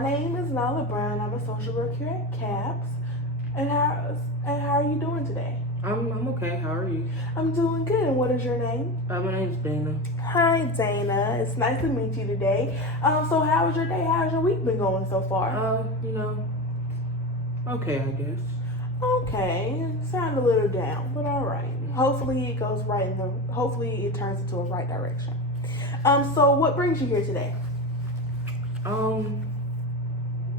my name is Nala Brown. I'm a social worker here at CAPS. And how are you doing today? I'm okay. How are you? I'm doing good. And what is your name? My name's Dana. Hi, Dana. It's nice to meet you today. So how was your day? How's your week been going so far? Okay, I guess. Okay, sound a little down, but all right. Hopefully it goes right hopefully it turns into a right direction. So what brings you here today?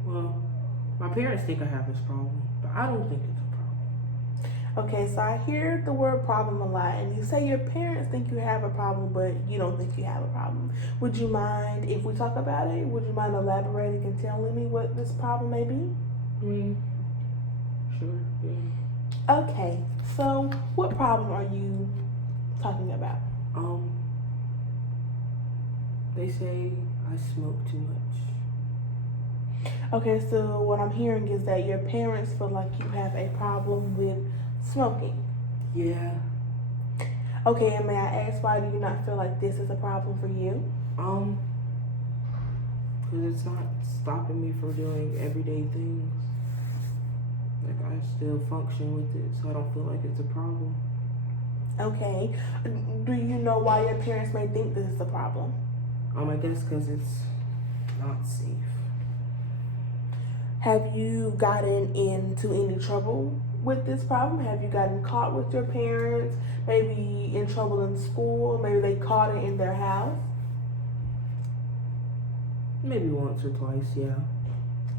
Well, my parents think I have this problem, but I don't think it's a problem. Okay, so I hear the word problem a lot, and you say your parents think you have a problem, but you don't think you have a problem. Would you mind if we talk about it? Would you mind elaborating and telling me what this problem may be? Sure, yeah. Okay, so what problem are you talking about? They say I smoke too much. Okay, so what I'm hearing is that your parents feel like you have a problem with smoking. Yeah. Okay, and may I ask, why do you not feel like this is a problem for you? Because it's not stopping me from doing everyday things. Like, I still function with it, so I don't feel like it's a problem. Okay, do you know why your parents may think this is a problem? I guess because it's not safe. Have you gotten into any trouble with this problem? Have you gotten caught with your parents? Maybe in trouble in school? Maybe they caught it in their house? Maybe once or twice, yeah.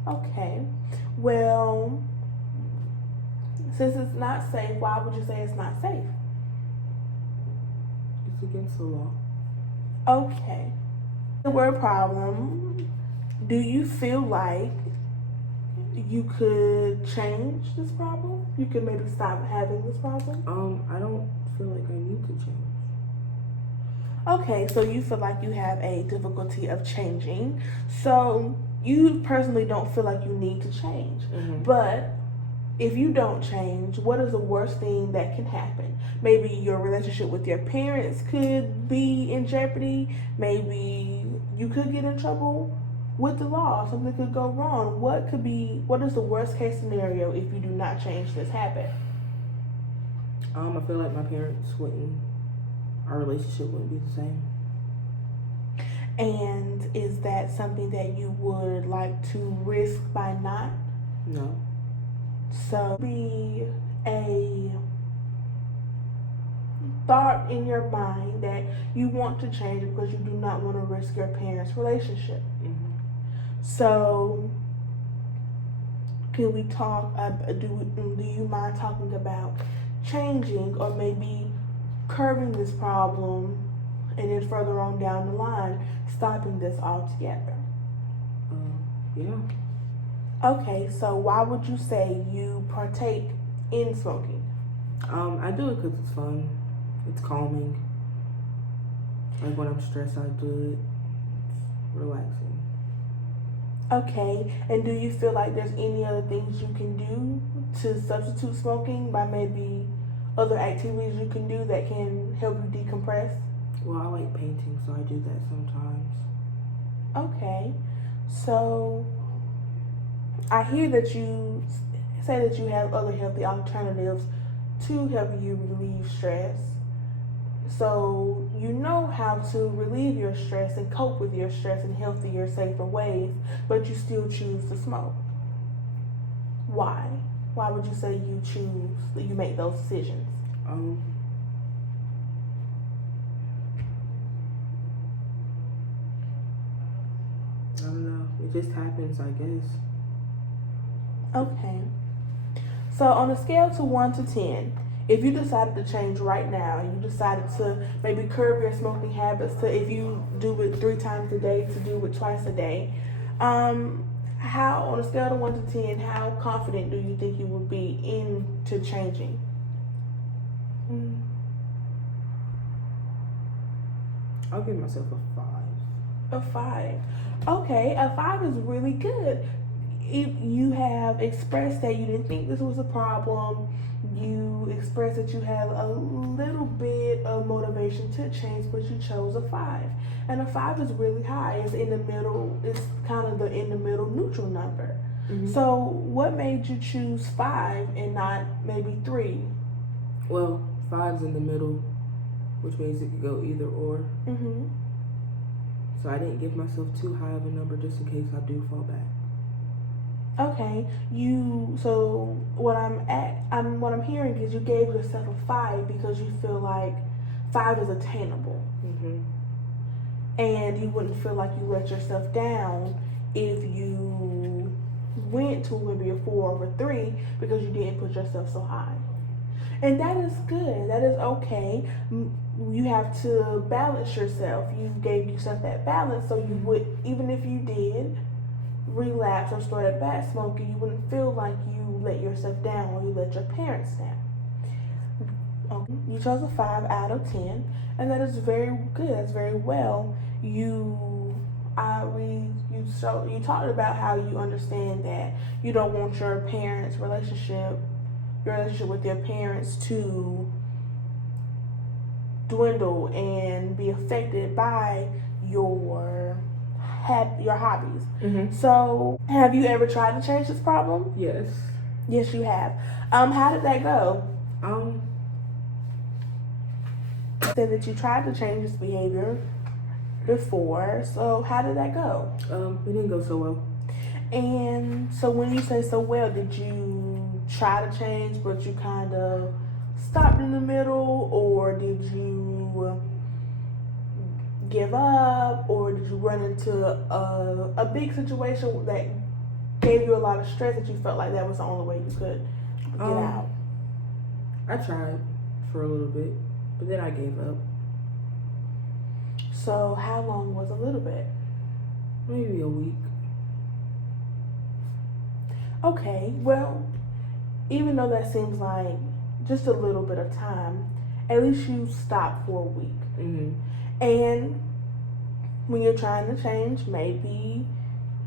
Okay. Well, since it's not safe, why would you say it's not safe? It's against the law. Okay. The word problem, do you feel like you could change this problem? You could maybe stop having this problem? I don't feel like I need to change. Okay, so you feel like you have a difficulty of changing. So you personally don't feel like you need to change. Mm-hmm. But if you don't change, what is the worst thing that can happen? Maybe your relationship with your parents could be in jeopardy. Maybe you could get in trouble with the law. Something could go wrong. What is the worst case scenario if you do not change this habit? I feel like our relationship wouldn't be the same. And is that something that you would like to risk by not? No. So be a thought in your mind that you want to change because you do not want to risk your parents' relationship. Mm-hmm. So can we talk, do you mind talking about changing or maybe curbing this problem and then further on down the line stopping this altogether? Yeah. Okay, so why would you say you partake in smoking? I do it because it's fun. It's calming. Like when I'm stressed, I do it. It's relaxing. Okay, and do you feel like there's any other things you can do to substitute smoking by maybe other activities you can do that can help you decompress? Well, I like painting, so I do that sometimes. Okay, so I hear that you say that you have other healthy alternatives to help you relieve stress. So you know how to relieve your stress and cope with your stress in healthier, safer ways, but you still choose to smoke. Why? Why would you say you make those decisions? I don't know. It just happens, I guess. Okay. So on a scale to 1 to 10, if you decided to change right now and you decided to maybe curb your smoking habits to, if you do it 3 times a day, to do it twice a day, how, on a scale of 1 to 10, how confident do you think you would be into changing? I'll give myself a 5. A 5. Okay, a 5 is really good. you have expressed that you didn't think this was a problem. You expressed that you had a little bit of motivation to change, but you chose a 5. And a 5 is really high. It's in the middle. It's kind of the in the middle neutral number. Mm-hmm. So what made you choose 5 and not maybe 3? Well, 5's in the middle, which means it could go either or. Mm-hmm. So I didn't give myself too high of a number just in case I do fall back. Okay, so what I'm hearing is you gave yourself a 5 because you feel like 5 is attainable, Mm-hmm. and you wouldn't feel like you let yourself down if you went to maybe a 4 or a 3 because you didn't put yourself so high, and that is good. That is okay. You have to balance yourself. You gave yourself that balance, so you would, even if you did relapse or started back smoking, you wouldn't feel like you let yourself down or you let your parents down. Okay. You chose a 5 out of 10, and that is very good. That's very well. You talked about how you understand that you don't want your relationship with your parents to dwindle and be affected by your hobbies. Mm-hmm. So, have you ever tried to change this problem? Yes. Yes, you have. How did that go? You said that you tried to change this behavior before. So, how did that go? It didn't go so well. And so, when you say so well, did you try to change, but you kind of stopped in the middle, or did you give up, or did you run into a big situation that gave you a lot of stress that you felt like that was the only way you could get out? I tried for a little bit, but then I gave up. So how long was a little bit? Maybe a week. Okay, well, even though that seems like just a little bit of time, at least you stopped for a week. Mm-hmm. And when you're trying to change, maybe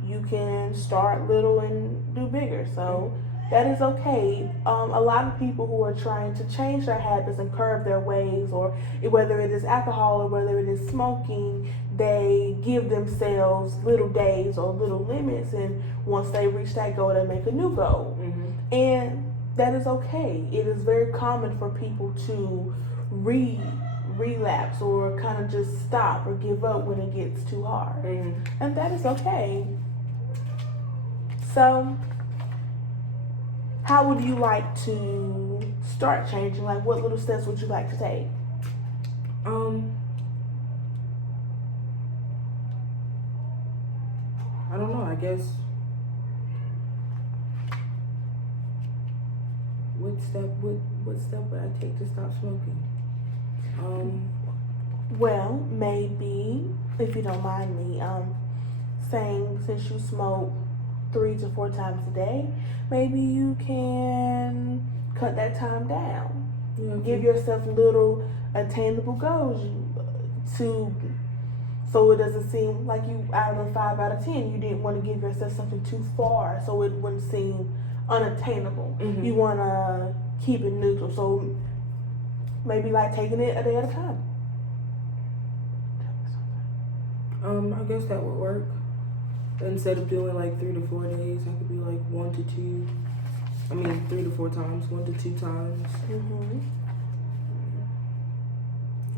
you can start little and do bigger. So that is okay. A lot of people who are trying to change their habits and curb their ways, or whether it is alcohol or whether it is smoking, they give themselves little days or little limits, and once they reach that goal, they make a new goal. Mm-hmm. And that is okay. It is very common for people to relapse or kind of just stop or give up when it gets too hard. Mm-hmm. And that is okay. So, how would you like to start changing? Like, what little steps would you like to take? I don't know, I guess what step would I take to stop smoking? Well, maybe, if you don't mind me saying, since you smoke 3 to 4 times a day, maybe you can cut that time down. Yeah, Give yourself little attainable goals so it doesn't seem like you, out of 5 out of 10, you didn't want to give yourself something too far so it wouldn't seem unattainable. Mm-hmm. You want to keep it neutral. So maybe like taking it a day at a time. I guess that would work. Instead of doing like 3 to 4 days, I could be like 1 to 2. 3 to 4 times, 1 to 2 times. Mm-hmm.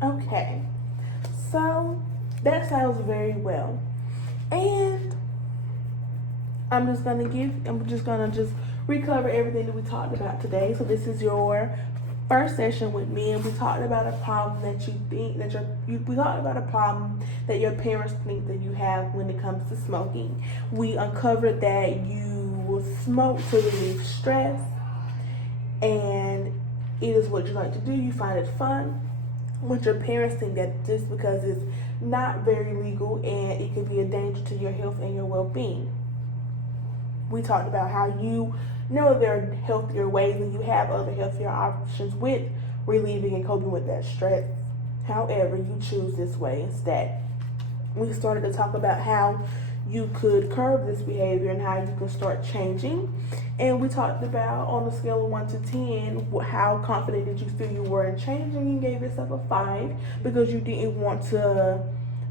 Okay. So that sounds very well. And I'm just gonna recover everything that we talked about today. So this is your first session with me, and we talked about a problem that you think that we talked about a problem that your parents think that you have when it comes to smoking. We uncovered that you smoke to relieve stress, and it is what you like to do. You find it fun. But your parents think that just because it's not very legal and it can be a danger to your health and your well-being. We talked about how you know there are healthier ways and you have other healthier options with relieving and coping with that stress. However, you choose this way instead. We started to talk about how you could curb this behavior and how you can start changing. And we talked about on a scale of 1 to 10, how confident did you feel you were in changing. You gave yourself a 5 because you didn't want to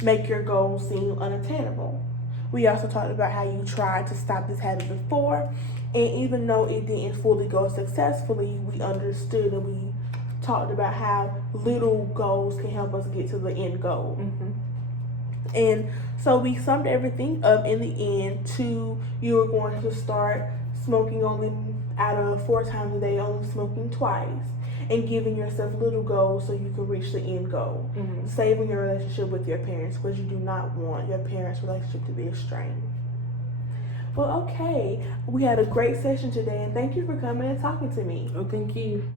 make your goals seem unattainable. We also talked about how you tried to stop this habit before, and even though it didn't fully go successfully, we understood and we talked about how little goals can help us get to the end goal. And so we summed everything up in the end to you were going to start smoking only out of 4 times a day, only smoking twice, and giving yourself little goals so you can reach the end goal. Saving your relationship with your parents because you do not want your parents' relationship to be strained. Well, okay, we had a great session today, and thank you for coming and talking to me. Oh, thank you.